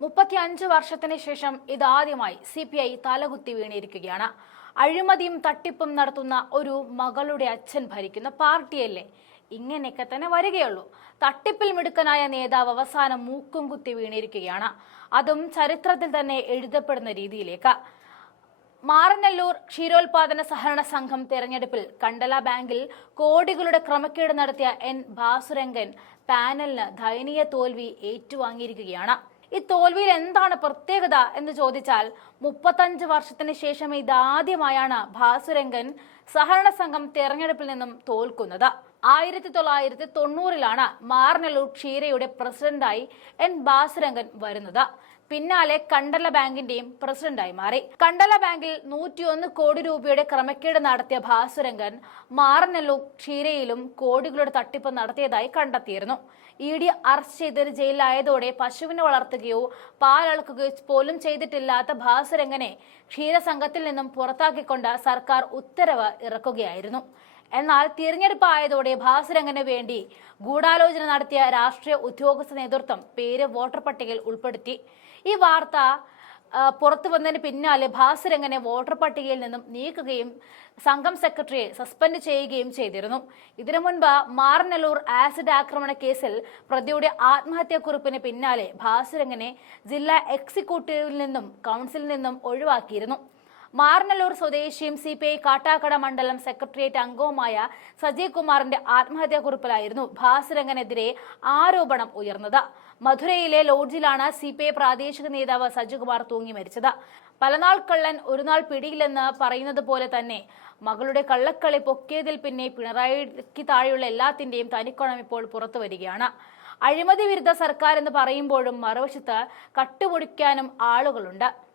മുപ്പത്തി അഞ്ച് വർഷത്തിന് ശേഷം ഇതാദ്യമായി സി പി ഐ തലകുത്തി വീണിരിക്കുകയാണ്. അഴിമതിയും തട്ടിപ്പും നടത്തുന്ന ഒരു മകളുടെ അച്ഛൻ ഭരിക്കുന്ന പാർട്ടിയല്ലേ? ഇങ്ങനെയൊക്കെ തന്നെ വരികയുള്ളൂ. തട്ടിപ്പിൽ മിടുക്കനായ നേതാവ് അവസാനം മൂക്കും കുത്തി വീണിരിക്കുകയാണ്. അതും ചരിത്രത്തിൽ തന്നെ എഴുതപ്പെടുന്ന രീതിയിലേക്ക്. മാറനല്ലൂർ ക്ഷീരോത്പാദന സഹകരണ സംഘം തെരഞ്ഞെടുപ്പിൽ കണ്ടല ബാങ്കിൽ കോടികളുടെ ക്രമക്കേട് നടത്തിയ എൻ ഭാസുരംഗൻ പാനലിന് ദയനീയ തോൽവി ഏറ്റുവാങ്ങിയിരിക്കുകയാണ്. ഈ തോൽവിയിൽ എന്താണ് പ്രത്യേകത എന്ന് ചോദിച്ചാൽ മുപ്പത്തഞ്ച് വർഷത്തിന് ശേഷം ഇതാദ്യമായാണ് ഭാസുരംഗൻ സഹകരണ സംഘം തെരഞ്ഞെടുപ്പിൽ നിന്നും തോൽക്കുന്നത്. ആയിരത്തി തൊള്ളായിരത്തി തൊണ്ണൂറിലാണ് മാർനല്ലൂർ ക്ഷീരയുടെ പ്രസിഡന്റായി എൻ ബാസുരംഗൻ വരുന്നത്. പിന്നാലെ കണ്ടല ബാങ്കിന്റെയും പ്രസിഡന്റായി മാറി. കണ്ടല ബാങ്കിൽ നൂറ്റിയൊന്ന് കോടി രൂപയുടെ ക്രമക്കേട് നടത്തിയ ഭാസുരംഗൻ മാറനല്ലൂർ ക്ഷീരയിലും കോടികളുടെ തട്ടിപ്പ് നടത്തിയതായി കണ്ടെത്തിയിരുന്നു. ഇ ഡി അറസ്റ്റ് ചെയ്തത് ജയിലിലായതോടെ പശുവിനെ വളർത്തുകയോ പാലളക്കുകയോ പോലും ചെയ്തിട്ടില്ലാത്ത ഭാസുരംഗനെ ക്ഷീരസംഘത്തിൽ നിന്നും പുറത്താക്കിക്കൊണ്ട് സർക്കാർ ഉത്തരവ് ഇറക്കുകയായിരുന്നു. എന്നാൽ തിരഞ്ഞെടുപ്പ് ആയതോടെ ഭാസുരംഗന് വേണ്ടി ഗൂഢാലോചന നടത്തിയ രാഷ്ട്രീയ ഉദ്യോഗസ്ഥ നേതൃത്വം പേര് വോട്ടർ പട്ടികയിൽ ഉൾപ്പെടുത്തി. ഈ വാർത്ത പുറത്തു വന്നതിന് പിന്നാലെ ഭാസുരംഗനെ വോട്ടർ പട്ടികയിൽ നിന്നും നീക്കുകയും സംഘം സെക്രട്ടറിയെ സസ്പെൻഡ് ചെയ്യുകയും ചെയ്തിരുന്നു. ഇതിനു മുൻപ് മാറനല്ലൂർ ആസിഡ് ആക്രമണ കേസിൽ പ്രതിയുടെ ആത്മഹത്യാക്കുറിപ്പിന് പിന്നാലെ ഭാസുരംഗനെ ജില്ലാ എക്സിക്യൂട്ടീവിൽ നിന്നും കൗൺസിലിൽ നിന്നും ഒഴിവാക്കിയിരുന്നു. മാറനല്ലൂർ സ്വദേശിയും സി പി ഐ കാട്ടാക്കട മണ്ഡലം സെക്രട്ടേറിയറ്റ് അംഗവുമായ സജീവ് കുമാറിന്റെ ആത്മഹത്യാക്കുറിപ്പിലായിരുന്നു ഭാസുരംഗനെതിരെ ആരോപണം ഉയർന്നത്. മധുരയിലെ ലോഡ്ജിലാണ് സി പി ഐ പ്രാദേശിക നേതാവ് സജികുമാർ തൂങ്ങി മരിച്ചത്. പലനാൾ കള്ളൻ ഒരു നാൾ പിടിയില്ലെന്ന് പറയുന്നത് പോലെ തന്നെ മകളുടെ കള്ളക്കളി പൊക്കിയതിൽ പിന്നെ പിണറായിക്ക് താഴെയുള്ള എല്ലാത്തിന്റെയും തനിക്കോണം ഇപ്പോൾ പുറത്തു വരികയാണ്. അഴിമതി വിരുദ്ധ സർക്കാർ എന്ന് പറയുമ്പോഴും മറുവശത്ത് കട്ടുപൊടിക്കാനും ആളുകളുണ്ട്.